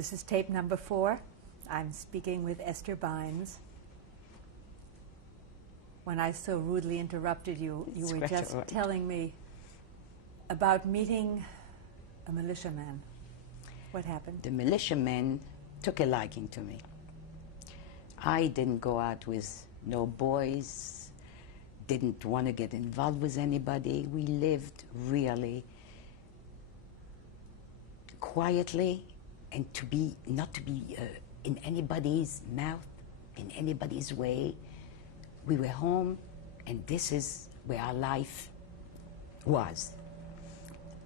This is tape number 4. I'm speaking with Esther Bynes. When I so rudely interrupted you, you were just telling me about meeting a militiaman. What happened? The militiaman took a liking to me. I didn't go out with no boys, didn't want to get involved with anybody. We lived really quietly and not to be in anybody's mouth, in anybody's way. We were home, and this is where our life was.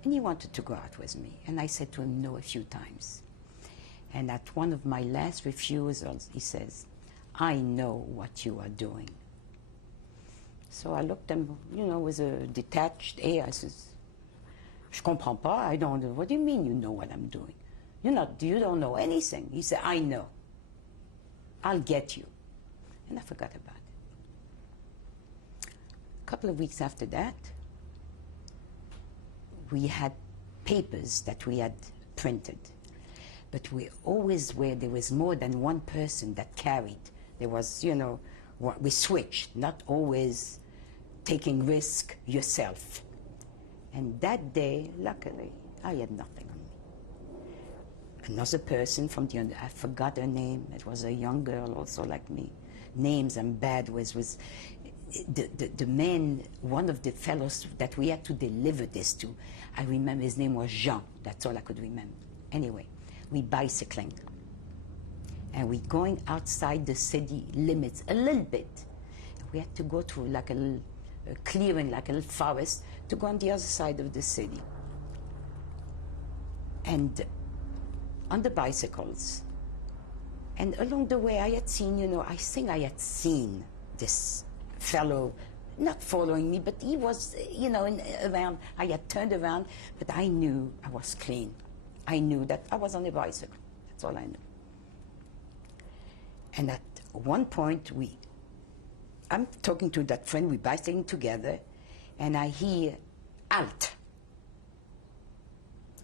And he wanted to go out with me, and I said to him no a few times. And at one of my last refusals, he says, "I know what you are doing." So I looked at him, with a detached air. I says, "Je comprends pas, I don't know." "What do you mean you know what I'm doing? You don't know anything." He said, "I know. I'll get you." And I forgot about it. A couple of weeks after that, we had papers that we had printed. But we always where there was more than one person that carried. There was, we switched, not always taking risk yourself. And that day, luckily, I had nothing on me. Another person from I forgot her name. It was a young girl also like me. Names I'm bad with the man, one of the fellows that we had to deliver this to. I remember his name was Jean. That's all I could remember. Anyway, we bicycling. And we going outside the city limits a little bit. We had to go through like a little clearing, like a little forest, to go on the other side of the city. And on the bicycles. And along the way I had seen, I think I had seen this fellow not following me, but he was, around. I had turned around, but I knew I was clean. I knew that I was on a bicycle. That's all I knew. And at one point, I'm talking to that friend, we're bicycling together, and I hear, "Halt."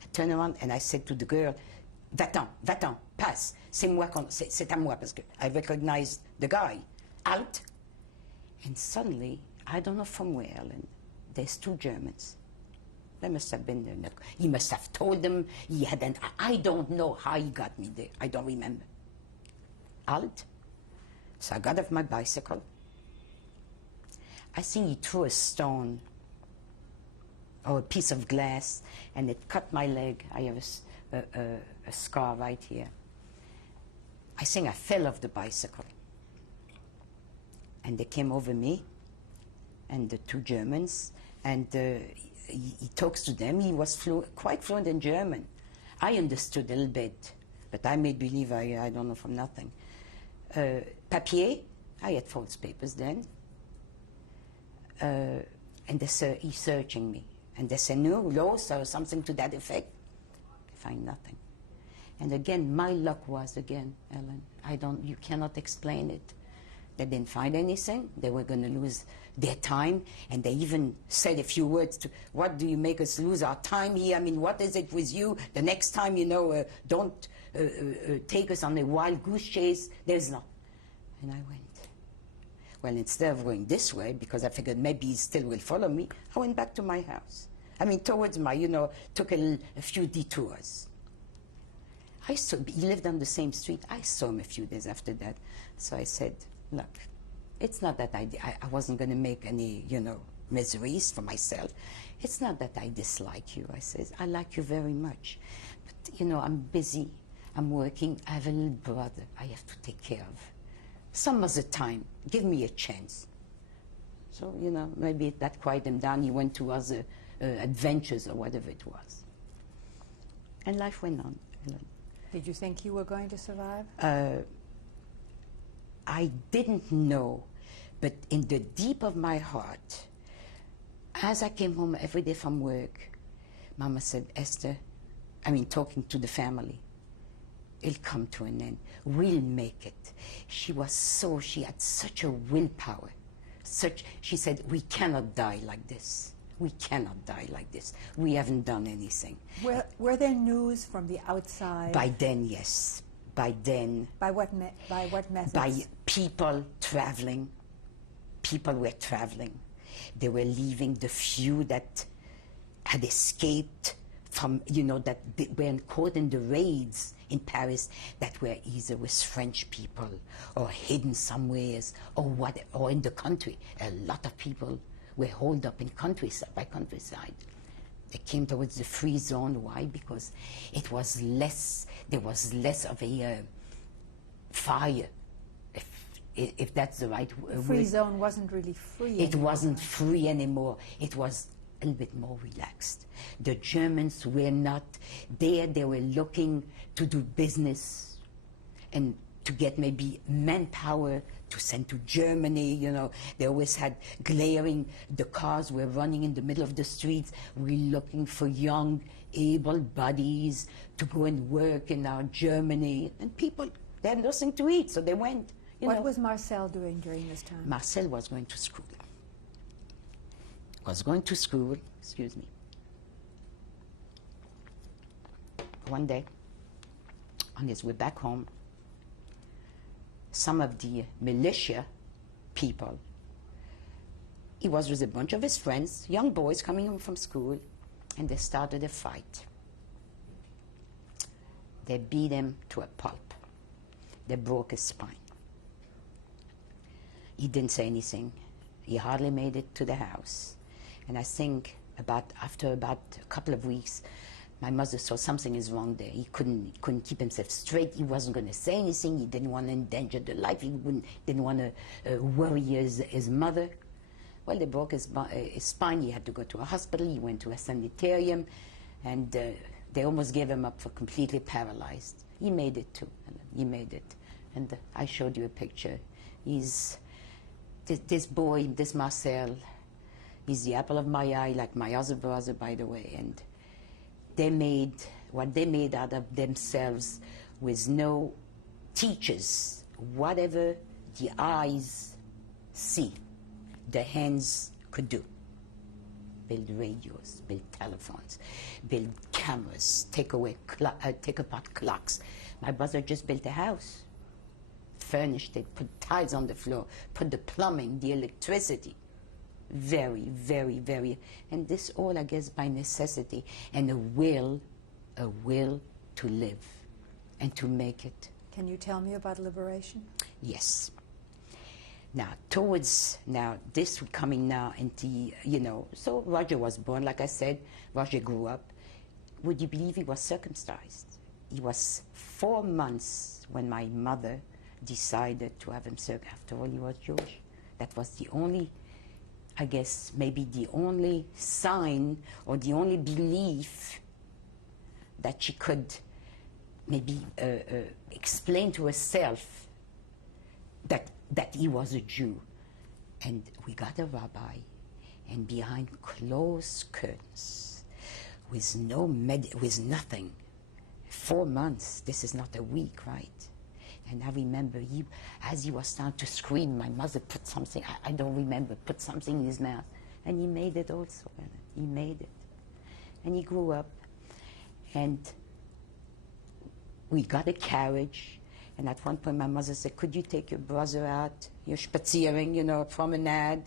I turn around and I said to the girl, Va-t'en, passe. C'est à moi, parce que I recognized the guy. Halt. And suddenly, I don't know from where, Ellen, there's 2 Germans. They must have been there. He must have told them. I don't know how he got me there. I don't remember. Halt. So I got off my bicycle. I think he threw a stone or a piece of glass, and it cut my leg. I have a scar right here. I think I fell off the bicycle. And they came over me, and the 2 Germans, and he talks to them. He was quite fluent in German. I understood a little bit, but I made believe I don't know from nothing. Papier, I had false papers then. And he's searching me. And they say, "No, loss," or something to that effect. I find nothing. And again, my luck was, Ellen, you cannot explain it. They didn't find anything. They were going to lose their time. And they even said a few words to, "What do you make us lose our time here? I mean, what is it with you? The next time, don't take us on a wild goose chase." There's not. And I went. Well, instead of going this way, because I figured maybe he still will follow me, I went back to my house. I mean, towards took a few detours. He lived on the same street. I saw him a few days after that. So I said, "Look, it's not that I wasn't going to make any, miseries for myself. It's not that I dislike you." I said, "I like you very much. But, I'm busy. I'm working. I have a little brother I have to take care of. Some other time, give me a chance." So, maybe that quieted him down. He went to other adventures or whatever it was. And life went on. Did you think you were going to survive? I didn't know, but in the deep of my heart, as I came home every day from work, Mama said, "Esther," talking to the family, "it'll come to an end. We'll make it." She had such a willpower. She said, "We cannot die like this. We cannot die like this. We haven't done anything. Were there news from the outside? By then, yes. By then. By what methods? By people traveling. People were traveling. They were leaving. The few that had escaped from, that they were caught in the raids in Paris, that were either with French people or hidden somewheres or in the country. A lot of people were holed up in countryside. They came towards the free zone. Why? Because it was there was less of a fire, if that's the right word. The free zone wasn't really free anymore. It wasn't free anymore. It was a little bit more relaxed. The Germans were not there. They were looking to do business and to get maybe manpower to send to Germany. They always had glaring, the cars were running in the middle of the streets. We're looking for young, able bodies to go and work in our Germany. And people, they had nothing to eat, so they went. What was Marcel doing during this time? Marcel was going to school. Excuse me. One day, on his way back home, some of the militia people, he was with a bunch of his friends, young boys coming home from school, and they started a fight. They beat him to a pulp. They broke his spine. He didn't say anything. He hardly made it to the house. And I think after about a couple of weeks, my mother saw something is wrong there. He couldn't keep himself straight. He wasn't going to say anything. He didn't want to endanger the life. He didn't want to worry his mother. Well, they broke his spine. He had to go to a hospital. He went to a sanitarium, and they almost gave him up for completely paralyzed. He made it too. He made it. And I showed you a picture. He's this boy, this Marcel. He's the apple of my eye, like my other brother, by the way. And they made what they made out of themselves with no teachers. Whatever the eyes see, the hands could do. Build radios, build telephones, build cameras, take apart clocks. My brother just built a house, furnished it, put tiles on the floor, put the plumbing, the electricity. Very, very, very, and this all, I guess, by necessity and a will to live and to make it. Can you tell me about liberation? Yes. Now, this coming now into, so Roger was born, like I said, Roger grew up. Would you believe he was circumcised? He was 4 months when my mother decided to have him circumcised. After all, he was Jewish. That was the only, I guess, maybe the only sign or the only belief that she could maybe explain to herself that he was a Jew. And we got a rabbi, and behind closed curtains, with nothing, 4 months, this is not a week, right? And I remember as he was starting to scream, my mother put something, I don't remember, put something in his mouth. And he made it also. He made it. And he grew up. And we got a carriage. And at one point my mother said, could you take your brother out? You're spaziering, promenade.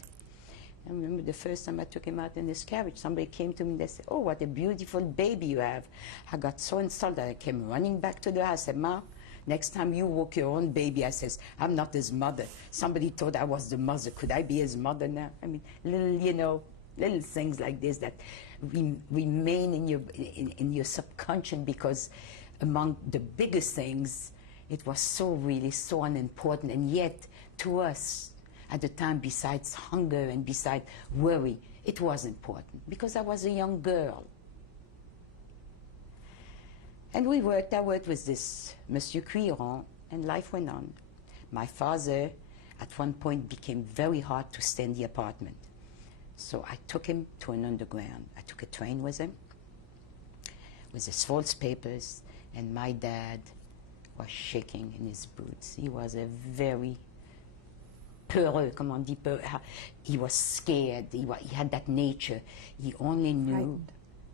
I remember the first time I took him out in this carriage, somebody came to me and they said, oh, what a beautiful baby you have. I got so insulted. I came running back to the house. I said, Ma, next time you walk your own baby, I says, I'm not his mother. Somebody thought I was the mother. Could I be his mother now? I mean, little things like this that remain in your subconscious, because among the biggest things, it was so unimportant. And yet, to us, at the time, besides hunger and besides worry, it was important, because I was a young girl. And I worked with this Monsieur Cuiron, and life went on. My father, at one point, became very hard to stay in the apartment. So I took him to an underground. I took a train with him, with his false papers, and my dad was shaking in his boots. He was a very peureux, comme on dit, he was scared, he had that nature. He only knew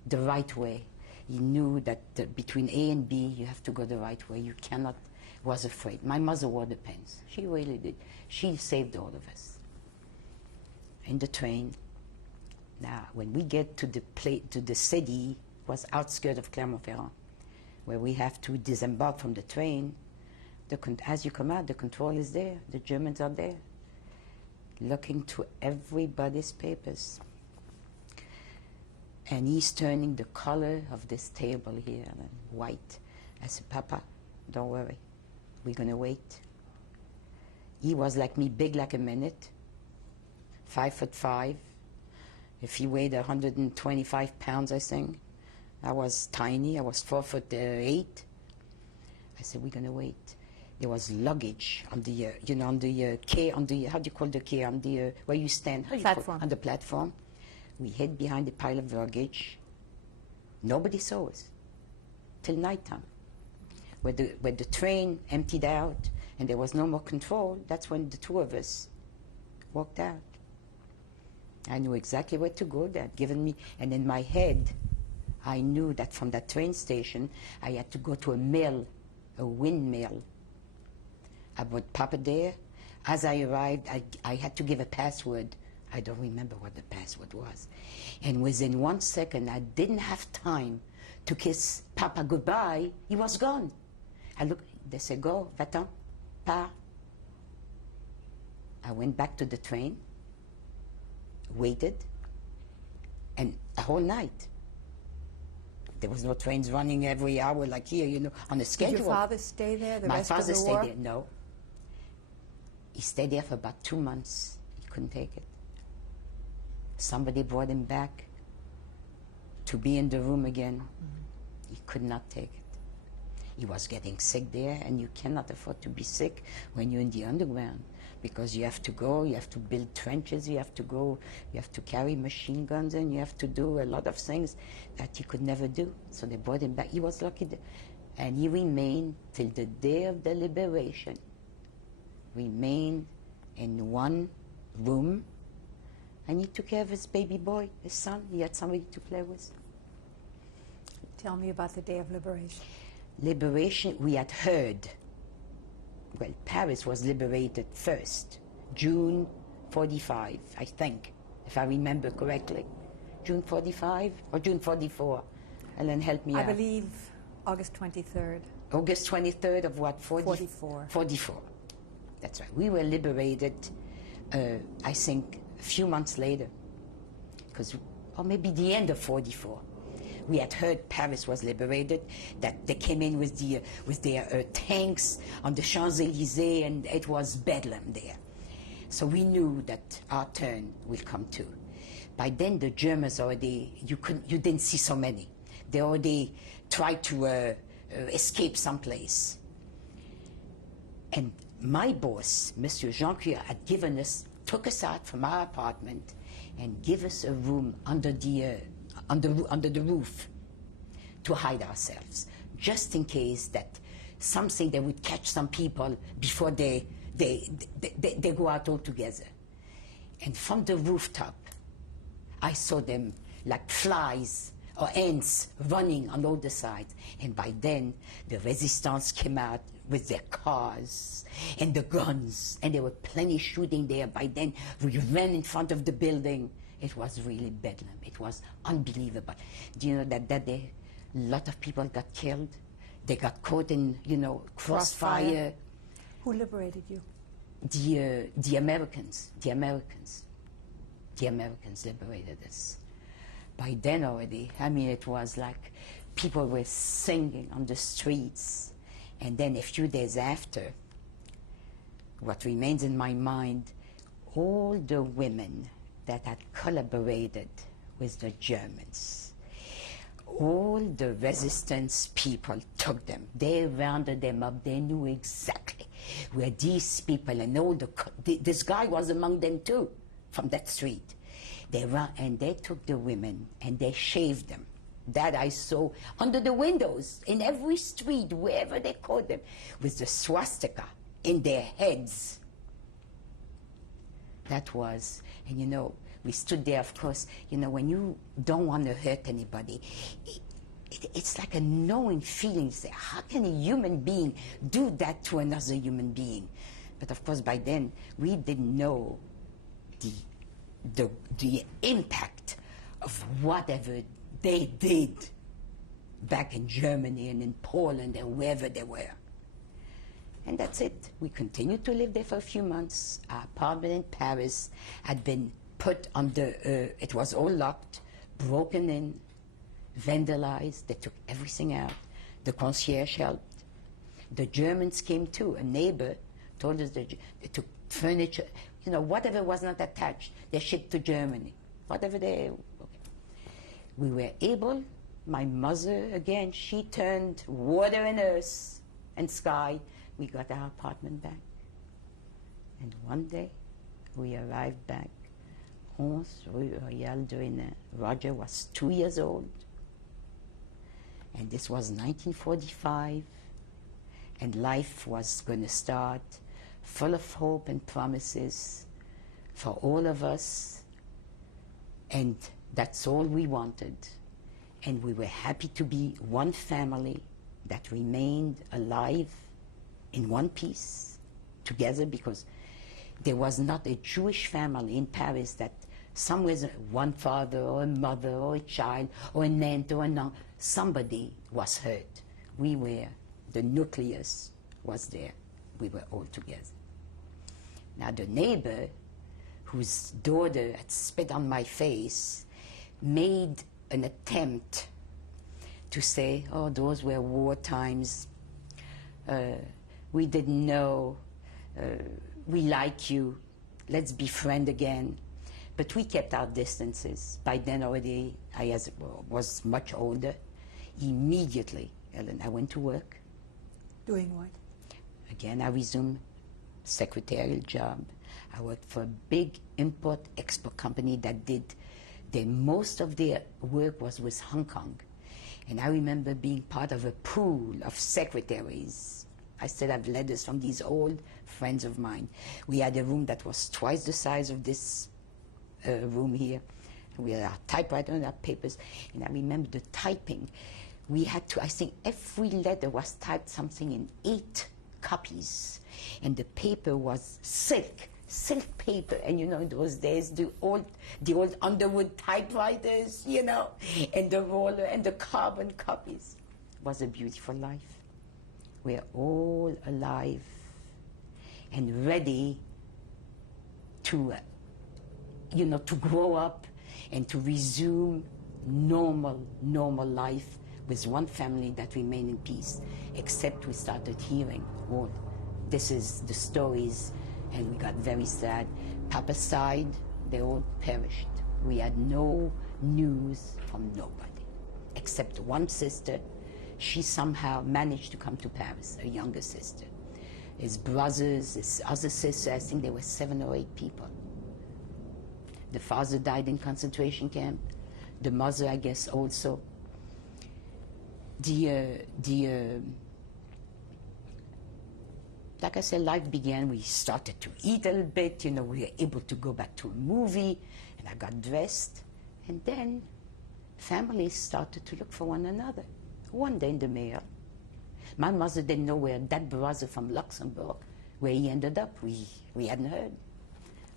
the right way. He knew that between A and B, you have to go the right way. You cannot, was afraid. My mother wore the pants. She really did. She saved all of us. In the train, now, when we get to the city, it was outskirts of Clermont-Ferrand, where we have to disembark from the train. As you come out, the control is there. The Germans are there, looking through everybody's papers. And he's turning the color of this table here, white. I said, Papa, don't worry. We're going to wait. He was like me, big like a minute, 5'5". If he weighed 125 pounds, I think. I was tiny. I was 4'8". I said, we're going to wait. There was luggage on the, on the quay, on the, how do you call the quay, on the, where you stand? Platform. On the platform. We hid behind a pile of luggage. Nobody saw us till nighttime. When the train emptied out and there was no more control, that's when the two of us walked out. I knew exactly where to go. They had given me, and in my head, I knew that from that train station, I had to go to a mill, a windmill. I brought Papa there. As I arrived, I had to give a password. I don't remember what the password was. And within 1 second, I didn't have time to kiss Papa goodbye. He was gone. I looked, they said, go, va-t'en, pars. I went back to the train, waited, and a whole night. There was no trains running every hour like here, on a schedule. Did your father stay there the rest of the war? My father stayed there, no. He stayed there for about 2 months. He couldn't take it. Somebody brought him back to be in the room again. He could not take it. He was getting sick there, and you cannot afford to be sick when you're in the underground, because you have to go, you have to build trenches, you have to go, you have to carry machine guns, and you have to do a lot of things that he could never do. So they brought him back. He was lucky, and he remained till the day of the liberation. Remained in one room, and he took care of his baby boy, his son. He had somebody to play with. Tell me about the day of liberation. Liberation, we had heard. Well, Paris was liberated first, June 45, I think, if I remember correctly. June 45 or June 44? Ellen, help me out. I believe August 23rd. August 23rd of what? 44. 44. That's right. We were liberated, I think, a few months later, or maybe the end of 44. We had heard Paris was liberated, that they came in with their tanks on the Champs-Élysées, and it was bedlam there. So we knew that our turn will come too. By then, the Germans already, you didn't see so many. They already tried to escape someplace. And my boss, Monsieur Jean Cuir, had took us out from our apartment and give us a room under the roof to hide ourselves, just in case that they would catch some people before they go out altogether. And from the rooftop, I saw them like flies or ants running on all the sides. And by then, the resistance came out with their cars and the guns, and there were plenty shooting there. By then, we ran in front of the building. It was really bedlam. It was unbelievable. Do you know that day, a lot of people got killed? They got caught in, crossfire. Who liberated you? The Americans. The Americans liberated us. By then already, it was like people were singing on the streets. And then a few days after, what remains in my mind, all the women that had collaborated with the Germans, all the resistance people took them. They rounded them up. They knew exactly where these people, and this guy was among them too, from that street. And they took the women and they shaved them. That I saw under the windows in every street, wherever they caught them, with the swastika in their heads. That was, and you know, we stood there, of course, you know, when you don't want to hurt anybody, it's like a knowing feeling. You say, how can a human being do that to another human being? But of course, by then, we didn't know the impact of whatever they did back in Germany and in Poland and wherever they were. And that's it. We continued to live there for a few months. Our apartment in Paris had been put under, it was all locked, broken in, vandalized. They took everything out. The concierge helped. The Germans came too. A neighbor told us they took furniture, you know, whatever was not attached, they shipped to Germany. Whatever they, okay. We were able, my mother, again, she turned water and earth and sky. We got our apartment back. And one day, we arrived back. 11 Rue Royale de Hénin. Roger was 2 years old. And this was 1945. And life was going to start, full of hope and promises for all of us. And that's all we wanted. And we were happy to be one family that remained alive in one piece, together, because there was not a Jewish family in Paris that somewhere one father or a mother or a child or an aunt or an uncle, somebody was hurt. We were, the nucleus was there. We were all together. Now the neighbor, whose daughter had spit on my face, made an attempt to say, oh, those were war times. We didn't know. We like you. Let's be friends again. But we kept our distances. By then already, I was much older. Immediately, Ellen, I went to work. Doing what? Again, I resumed secretarial job. I worked for a big import-export company that did, most of their work was with Hong Kong. And I remember being part of a pool of secretaries. I still have letters from these old friends of mine. We had a room that was twice the size of this room here. We had our typewriter and our papers. And I remember the typing. We had to, I think every letter was typed something in 8 copies. And the paper was silk paper. And you know, in those days, the old Underwood typewriters, you know, and the roller and the carbon copies. It was a beautiful life. We're all alive and ready to, you know, to grow up and to resume normal life with one family that remained in peace, except we started hearing, oh, this is the stories, and we got very sad. Papa's side, they all perished. We had no news from nobody, except one sister. She somehow managed to come to Paris, a younger sister. His brothers, his other sister, I think there were 7 or 8 people. The father died in concentration camp. The mother, I guess, also. Like I said, life began. We started to eat a little bit. You know, we were able to go back to a movie, and I got dressed. And then families started to look for one another. One day in the mail, my mother didn't know where that brother from Luxembourg, where he ended up. We hadn't heard.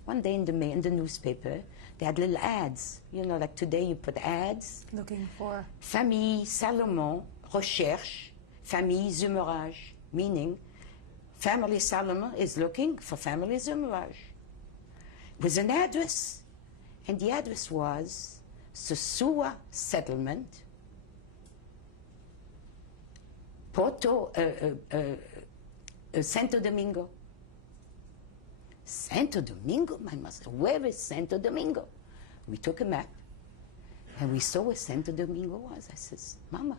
One day in the mail, in the newspaper, they had little ads. You know, like today you put ads. Looking for? Famille Salomon recherche famille Zumerage, meaning family Salomon is looking for family Zumerage. With an address. And the address was Sosua Settlement, Santo Domingo. Santo Domingo, my mother, where is Santo Domingo? We took a map, and we saw where Santo Domingo was. I says, Mama,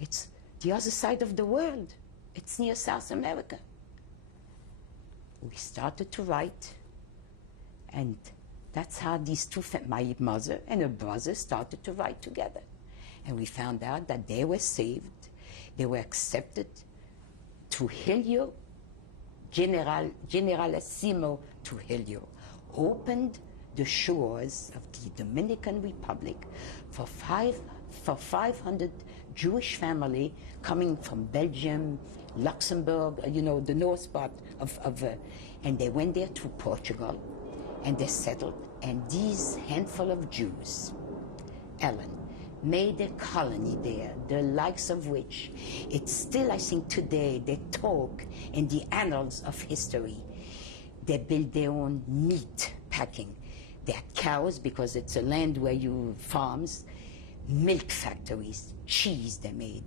it's the other side of the world. It's near South America. We started to write, and that's how these two, my mother and her brother, started to write together. And we found out that they were saved. They were accepted Trujillo, Generalissimo Trujillo, opened the shores of the Dominican Republic for 500 Jewish family coming from Belgium, Luxembourg, the north part and they went there to Portugal, and they settled, and these handful of Jews, Ellen, made a colony there, the likes of which it's still, I think today, they talk in the annals of history. They built their own meat packing. They had cows because it's a land where you farms, milk factories, cheese they made.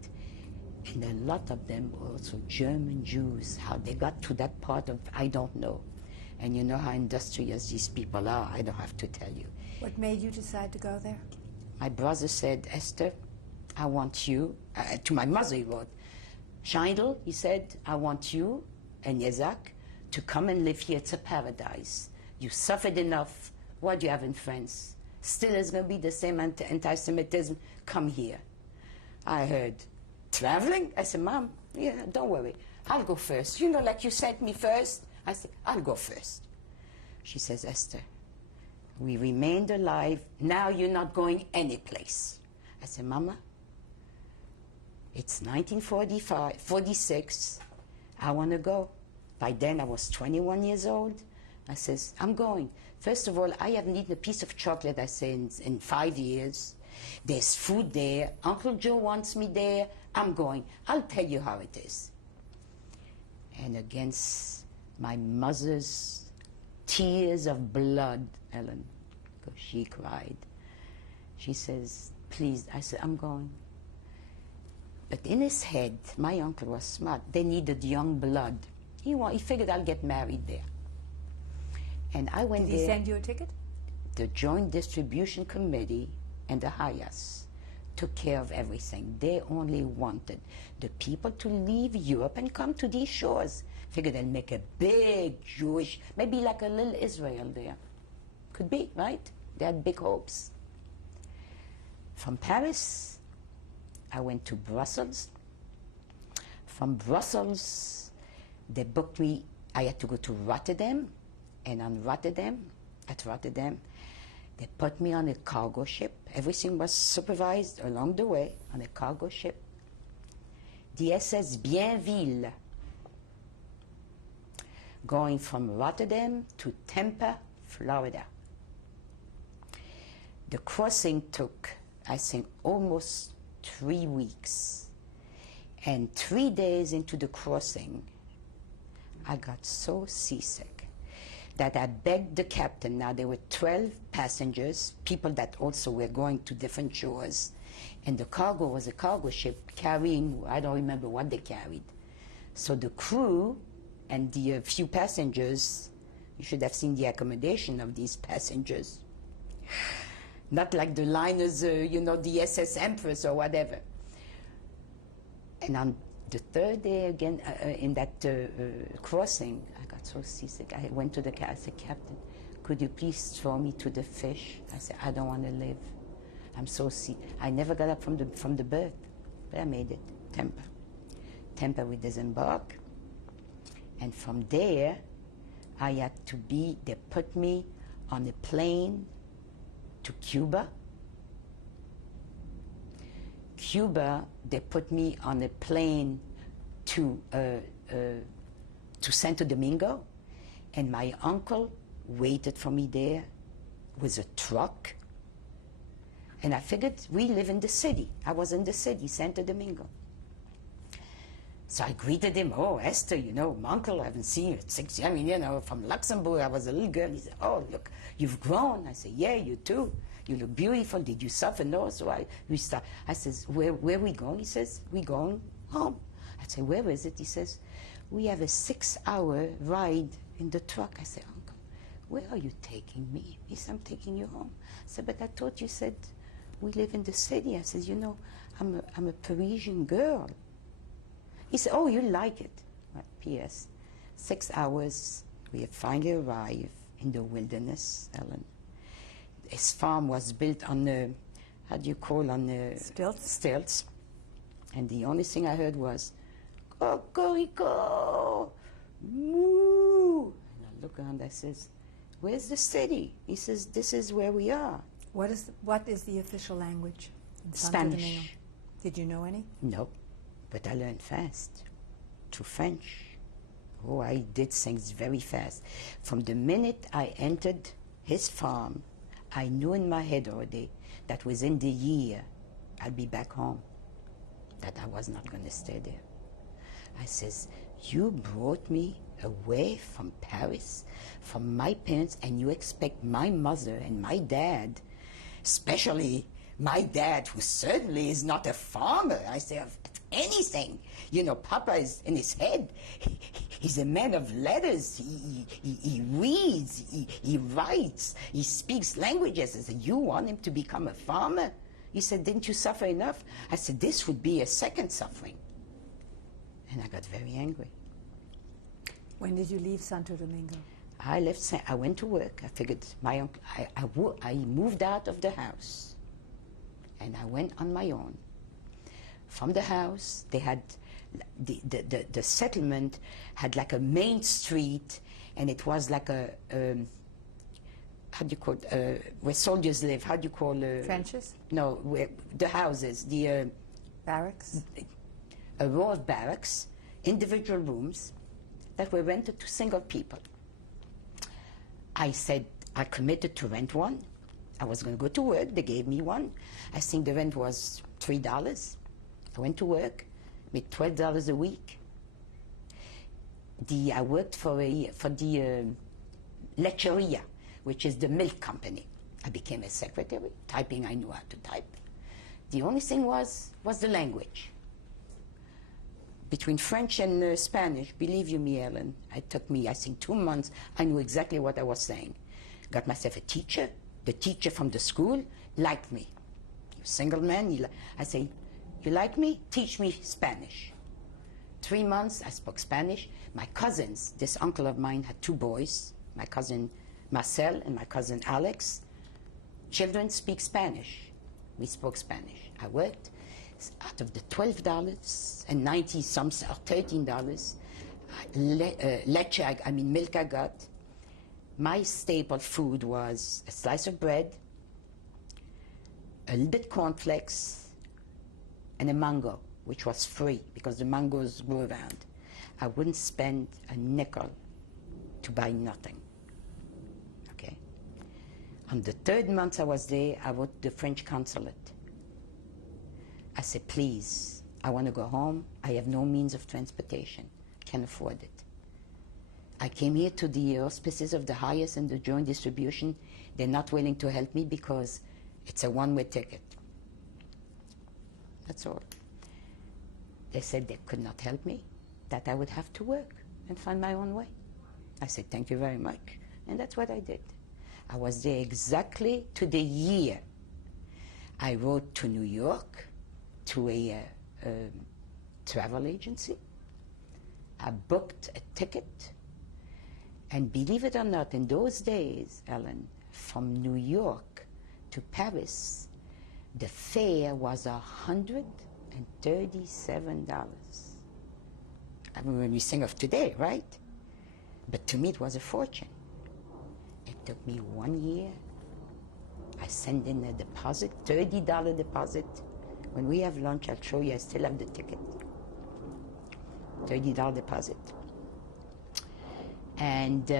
And a lot of them were also German Jews. How they got to that part of, I don't know. And you know how industrious these people are, I don't have to tell you. What made you decide to go there? My brother said, Esther, I want you, to my mother he wrote, Scheindl, he said, I want you and Yezak to come and live here. It's a paradise. You suffered enough. What do you have in France? Still it's going to be the same anti-Semitism. Come here. I heard, traveling? I said, Mom, yeah, don't worry. I'll go first. You know, like you sent me first. I said, I'll go first. She says, Esther, we remained alive. Now you're not going anyplace. I said, Mama, it's 1946. I want to go. By then I was 21 years old. I says, I'm going. First of all, I haven't eaten a piece of chocolate, I say, in 5 years. There's food there. Uncle Joe wants me there. I'm going. I'll tell you how it is. And against my mother's tears of blood, Ellen, because she cried, she says, please. I said, I'm going. But in his head, my uncle was smart. They needed young blood. He figured I'll get married there. And I went there. Did he send you a ticket? The Joint Distribution Committee and the Hayas took care of everything. They only wanted the people to leave Europe and come to these shores. Figured they'll make a big Jewish, maybe like a little Israel there. Could be, right? They had big hopes. From Paris, I went to Brussels. From Brussels, they booked me. I had to go to Rotterdam. And at Rotterdam, they put me on a cargo ship. Everything was supervised along the way on a cargo ship. The SS Bienville, going from Rotterdam to Tampa, Florida. The crossing took, I think, almost 3 weeks. And 3 days into the crossing, I got so seasick that I begged the captain. Now there were 12 passengers, people that also were going to different shores, and the cargo was a cargo ship carrying, I don't remember what they carried. So the crew and the few passengers, you should have seen the accommodation of these passengers. Not like the liners, the SS Empress or whatever. And on the third day again, in that crossing, I got so seasick. I went to the captain. I said, Captain, could you please throw me to the fish? I said, I don't want to live. I'm so sick. I never got up from the berth, but I made it. Tampa, we disembarked. And from there, I had to they put me on a plane to Cuba. Cuba, they put me on a plane to Santo Domingo, and my uncle waited for me there with a truck. And I figured we live in the city. I was in the city, Santo Domingo. So I greeted him. Oh, Esther, my uncle, I haven't seen you in 6 years. From Luxembourg, I was a little girl. He said, oh, look, you've grown. I said, yeah, you too. You look beautiful. Did you suffer? No. So we start. I says, where we going? He says, we going home. I said, where is it? He says, we have a 6-hour ride in the truck. I said, Uncle, where are you taking me? He said, I'm taking you home. I said, but I thought you said we live in the city. I said, I'm a Parisian girl. He said, oh, you like it. Well, P.S. 6 hours, we have finally arrived in the wilderness, Ellen. His farm was built on stilts. And the only thing I heard was, Cocorico, moo. And I look around, I says, where's the city? He says, this is where we are. What is the official language in Santo Domingo? Spanish. Did you know any? No, but I learned fast. Through French. Oh, I did things very fast. From the minute I entered his farm, I knew in my head already that within the year I'd be back home, that I was not going to stay there. I says, you brought me away from Paris, from my parents, and you expect my mother and my dad, especially my dad, who certainly is not a farmer, I say, of anything. You know, Papa is in his head. He's a man of letters. He reads, he writes, he speaks languages. I said, you want him to become a farmer? He said, didn't you suffer enough? I said, this would be a second suffering. And I got very angry. When did you leave Santo Domingo? I went to work. I figured my uncle, I moved out of the house. And I went on my own. From the house, they had, the settlement had like a main street, and it was like a, how do you call it, where soldiers live, how do you call it? Trenches? No, where the houses, the... barracks? A row of barracks, individual rooms, that were rented to single people. I said, I committed to rent one. I was going to go to work. They gave me one. I think the rent was $3. I went to work, made $12 a week. I worked for the lecheria, which is the milk company. I became a secretary. Typing, I knew how to type. The only thing was the language. Between French and Spanish, believe you me, Ellen, it took me, I think, 2 months. I knew exactly what I was saying. Got myself a teacher. The teacher from the school liked me. Single man, I say, you like me? Teach me Spanish. 3 months, I spoke Spanish. My cousins, this uncle of mine had 2 boys, my cousin Marcel and my cousin Alex. Children speak Spanish. We spoke Spanish. I worked. Out of the $12 and 90 some or $13 milk I got, my staple food was a slice of bread, a little bit cornflakes, and a mango, which was free because the mangoes grew around. I wouldn't spend a nickel to buy nothing. Okay. On the 3rd month I was there, I wrote to the French consulate. I said, please, I want to go home. I have no means of transportation. Can't afford it. I came here to the auspices of the highest and the joint distribution. They're not willing to help me because it's a one-way ticket. That's all. They said they could not help me, that I would have to work and find my own way. I said, thank you very much. And that's what I did. I was there exactly to the year. I wrote to New York, to a travel agency. I booked a ticket, and believe it or not, in those days, Ellen, from New York to Paris, the fare was $137. I mean, when we think of today, right? But to me, it was a fortune. It took me 1 year. I sent in a deposit, $30 deposit. When we have lunch, I'll show you, I still have the ticket. $30 deposit. And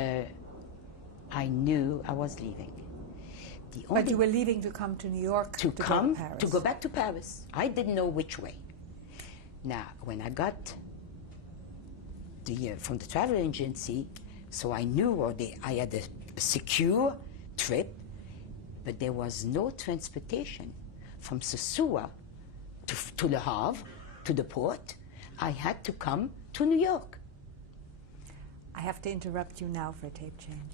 I knew I was leaving. But you were leaving to come to New York to go back to Paris. I didn't know which way. Now, when I got from the travel agency, so I knew I had a secure trip, but there was no transportation from Sosua to Le Havre, to the port. I had to come to New York. I have to interrupt you now for a tape change.